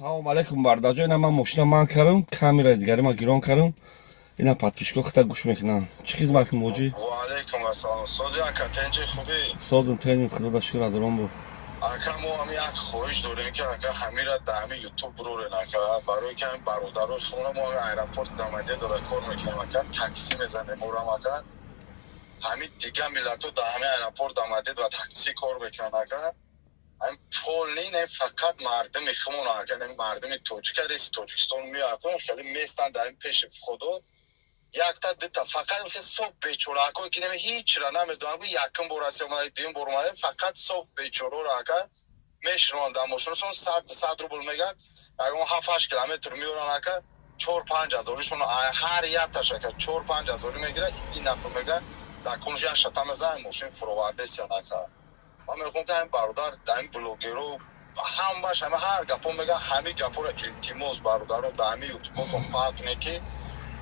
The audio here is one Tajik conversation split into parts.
Салом алейкум бардаҷо, ина ман мошина ман кардам, камераи дигари ман гирон кардам. Ина подписчикҳо хита гӯш мекунанд. Чӣ хизмат моҷӣ? Ва алейкум ассалом. Соди ака тенҷи хубӣ? Содум теним худода шукр адорон бо. Ака мо ҳам як хоҳиш дорем ки ака ҳамира да ҳамин ютуб бурорен ака. Барои ки ҳамин бародарои худона мо ҳамин аэропорт дамадия дада кор мекунем ака. Такси мезанем орам ака. ҳамин дига миллатҳо да ҳамин аэропорт дамадия ва такси кор мекунанд ака. ҳамин полни не фақат мардуми хумон ака, не мардуми тоҷика реси Тоҷикистон меояд, хеле местан да ҳамин пеши входо. Якта дита фақат ки соф бечора ака ки неми ҳеҷ ра намедонам ки якум бор аст ё дигим бор омадем, фақат соф бечора ака мешинон да мошинашон 100 рубл мегӯяд, ягон 7-8 километр меёранд ака, 4-5 ҳазоришон ҳар якташ ака 4-5 ҳазори мегирад, ин нафр мегӯяд да кунҷи яшата мезанем мошин фуровардесиян ака. Ман мехоҳам ки ҳамин бародар ҳамин блогеру ҳамааш ҳама ҳар гапо мегӯяд, ҳамин гапоро илтимос бародаро да ҳамин ютуботон паҳк кунед ки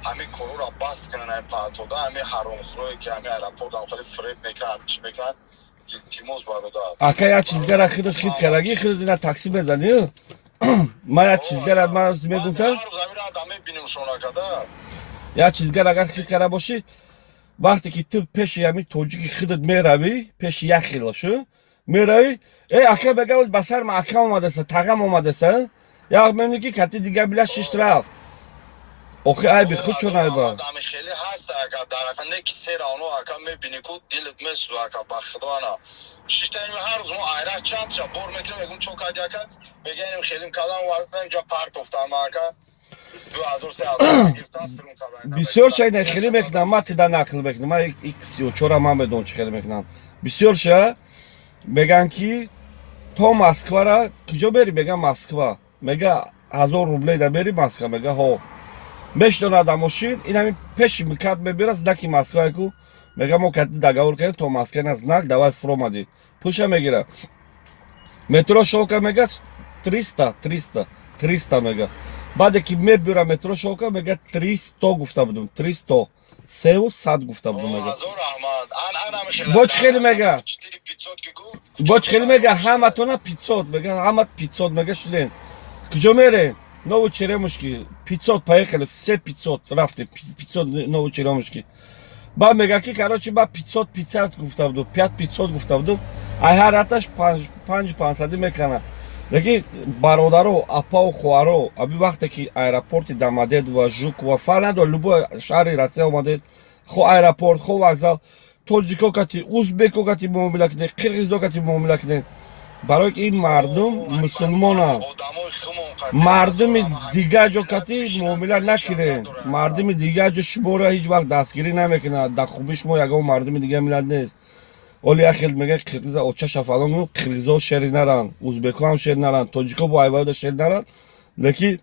ҳамин корора бас кунанд, ҳамин паҳтода ҳамин ҳаромхӯрое ки ҳамин аэропорт хеле фреб мекунанд, чӣ мекунанд, илтимос бародар. Ака як чизгара хид караги хид ина такси мезани? Ман як чизгара ман мегуфтам. ҳар рӯз ҳамин адам мебинем шон ака да. Як чизгара агар хид кара боши, вақте ки ту пеши ҳамин тоҷики хидат меравӣ, пеши як хело шу меравӣ, ака мега ба сар ма ака омадаста, тағам омадаста, як мемни ки кати дига била шиш рафт. охи айби худ чон айба. Ами хеле ҳаст ака, дар ака не ки сера оно ака мебини ку дилат месу ака ба худо ана. Шиштан ҳар рӯз мо айра чанд ша бор мекунем, мегум чо кади ака, мегем хелим калам вардем ҷа парт офтам ака. 2000 гирифтан сирум калам. Бисёр шайна хеле мекунам, ма тида нақл мекунам, ма x34 ман медон чӣ хеле мекунам. Бисёр ша меган ки то Москвара киҷо бери, мегам Москва, мега 1000 рублей да бери Москва, мега ҳо мешдонад машин, ин ҳамин пеши микат мебирад знаки Москва ку, мега мо кати договор кардем то Москва на знак давай фромади, пуша мегира. Метро шока мега 300 мега. баъде ки мебира метро шока мега 300 гуфта будум, 300 севу 100 гуфта будум мега. Боч хеле мега. Боч хеле мега ҳаматона 500 мега, ҳамат 500 мега шуден. Куҷо мерем? Новочеремушки 500 поехали, все 500 рафтем, 500 Новочеремушки. Ба мега ки короче ба 550 гуфта будум, 5500 гуфта будум, ай ҳараташ 5500 мекана. Лекин бародаро, апау хуаро, аби вақте ки аэропорти Домодедово ва Жукова фарнадо любой шаҳри Россия омадед, хо аэропорт, хо вокзал, тоҷико кати, узбеко кати муомила кунед, қирғизо кати муомила кунед. барои ки ин мардум мусулмонанд, мардуми дигар ҷо кати муомила накунед, мардуми дигар ҷо шуморо ҳеҷ вақт дастгирӣ намекунад, дар хуби шумо ягон мардуми дигар миллат нест. оли як хел мега қирғиза очаша фалон, қирғизо шери наранд, узбеко ҳам шери наранд, тоҷико бо айвода шери наранд, лекин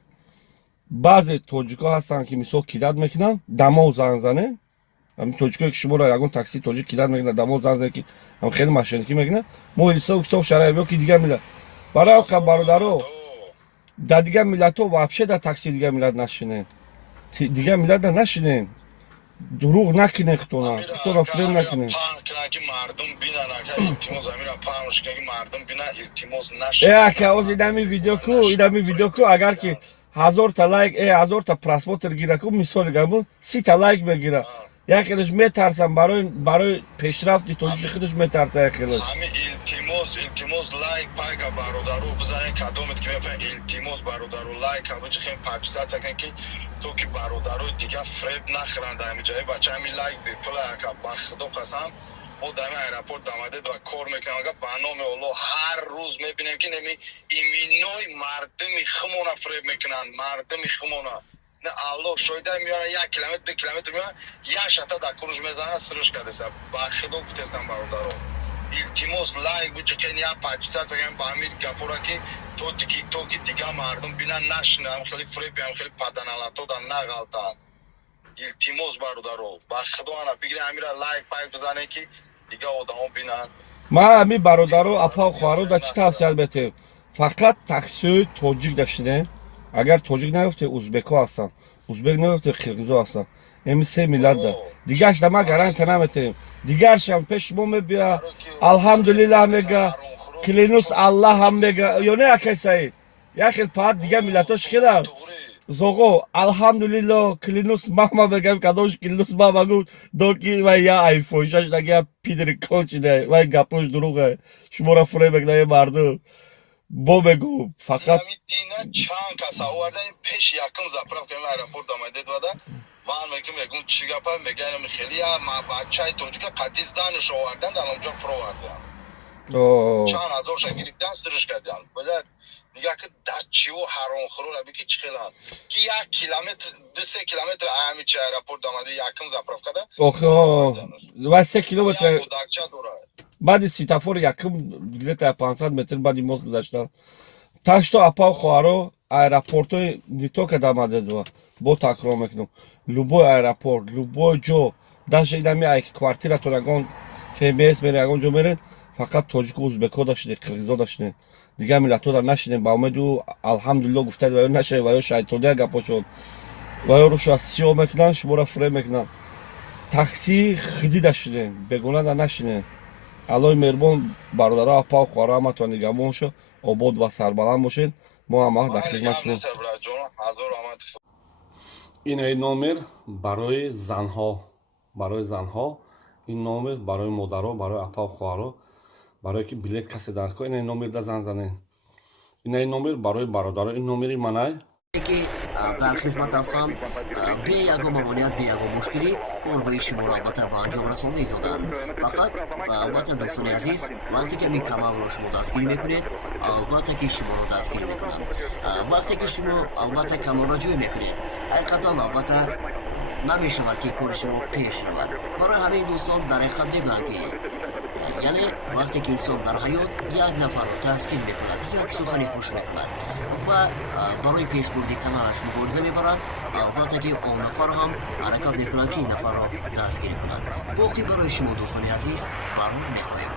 баъзе тоҷико ҳастанд ки мисол кидат мекунанд, дамо занг занед, ҳамин тоҷикое ки шуморо ягон такси тоҷик кидат мекунад, дамо занг занед ки ҳам хеле машинакӣ мекунад, мо ҳисоб китоб шараи ки дигар миллат. барои оқа бародаро, дар дигар миллатҳо вообще дар такси дигар миллат нашинед, дигар миллат нашинед, дуруғ накунед, худтона фрем накунед. ака оз инами видео ку агар ки 1000 та лайк, 1000 та просмотр гира ку, мисоли гапу 30 та лайк мегира. як хелаш метарсам барои пешрафти тоҷики худаш метарса. як хелаш илтимос лайк пайга бародару бизанед кадомет ки мефаҳем илтимос бародару лайк абуҷи хем подписатсия кунед ки то ки бародару дига фреб нахӯранд дар ҳамин ҷои бача ҳамин лайк бепула ака ба худо қасам мо дар ҳамин аэропорт дамадед ва кор мекунем ага ба номи Алло ҳар рӯз мебинем ки неми иминои мардуми хумона фреб мекунанд, мардуми хумона не Алло шоида меёрад 1 километр 2 километр меёрад як шата дар курӯш мезанад сирӯшка деса ба худо гуфтестам бародаро илтимос лайк буҷи кен я подписатсия кунем ба ҳамин гапора ки то тиктоки дига мардум бинанд нашинад, ҳам хеле фреби, ҳам хеле паданалато дар нағалтанд. илтимос бародаро ба худо ана бигире ҳамира лайк пайк бизанед ки дига одамо бинанд. ма ҳамин бародаро апа хуаро да чӣ тавсият метем, фақат таксиҳои тоҷик дашинед, агар тоҷик наёфте узбеко ҳастанд, узбек наёфте қирғизо ҳастанд, еми се миллат да дигарш да ма гарантия наметем, дигаршам пеши мо мебия алҳамдулиллаҳ мега, клянусь Аллаҳ ҳам мега, ё не акай Саид, Я хел пад дига миллатош хела. Зого, алхамдулилло, клинус мама бегам кадош клинус мама гуд, доки ва я айфон шаш дага пидри кончиде, ва гапош дуруга. Шумора фуре бегнае марду. Бо бегу, фақат Дина чан каса овардан пеш яким заправка аэропорт омадед вада. Ман мегум чӣ гапа мегӯям хеле ма бачаи тоҷика қатъи занаш овардан дар онҷо фуровардан. Чанд ҳазорша гирифтан сирш кардан. Бояд мегӯяд ки дачиву ҳаромхӯрора бики чӣ хелан ки 1 километр 2-3 километр ҳамичи аэропорт омада яким заправкада. охо, ва 3 километр будакча дорад. баъди светофор яким где-то 500 метр баъди мост гузашта. Ташто апа хоҳаро аэропортои нито када омадедва. Бо такрор мекунам. Любой аэропорт, любой ҷо, даже инами ай квартиратон ягон ФМС мере ягон ҷо меред, фақат тоҷику узбеко дашидед, қирғизо дашидед. Дигар миллатҳоро нашидем, ба умеду алҳамдулилло гуфтед ва ё нашавед ва ё шайтония гапо шуд. Ва ёро шуа сиёҳ мекунанд, шуморо фуреб мекунанд. Такси хидӣ дашидем, бегона да нашидем. аллои меҳрубон бародаро апа хоҳаро ҳаматон нигамон шо, обод ва сарбаланд бошед. мо ҳама вақт дар хизмат шумо. ин ин номер барои занҳо, ин номер барои модаро, барои апа хоҳаро, барое ки билет касе дар кор, ин номер да зан занед. ин номер барои бародаро, ин номери манай ки дар хизмат ҳастам, бе ягон мамоният, бе ягон мушкилӣ корҳои шуморо албатта ба анҷом расонда изоданд. Фақат албатта дӯстони азиз, вақте ки ин каналро шумо дастгирӣ мекунед, албатта ки шуморо дастгирӣ мекунанд. Вақте ки шумо албатта каналро ҷӯй мекунед, ҳақиқатан албатта намешавад ки кори шумо пеш равад. Барои ҳамин дӯстон дар ҳақиқат мегӯям ки яъне вақте ки инсон дар ҳаёт як нафарро дастгир мекунад, як сухани хуш мекунад ва барои пешбурди каналаш мубориза мебарад, албатта ки он нафар ҳам ҳаракат мекунад ки ин нафарро дастгир кунад. боқӣ барои шумо дӯстони азиз барор мехоҳем.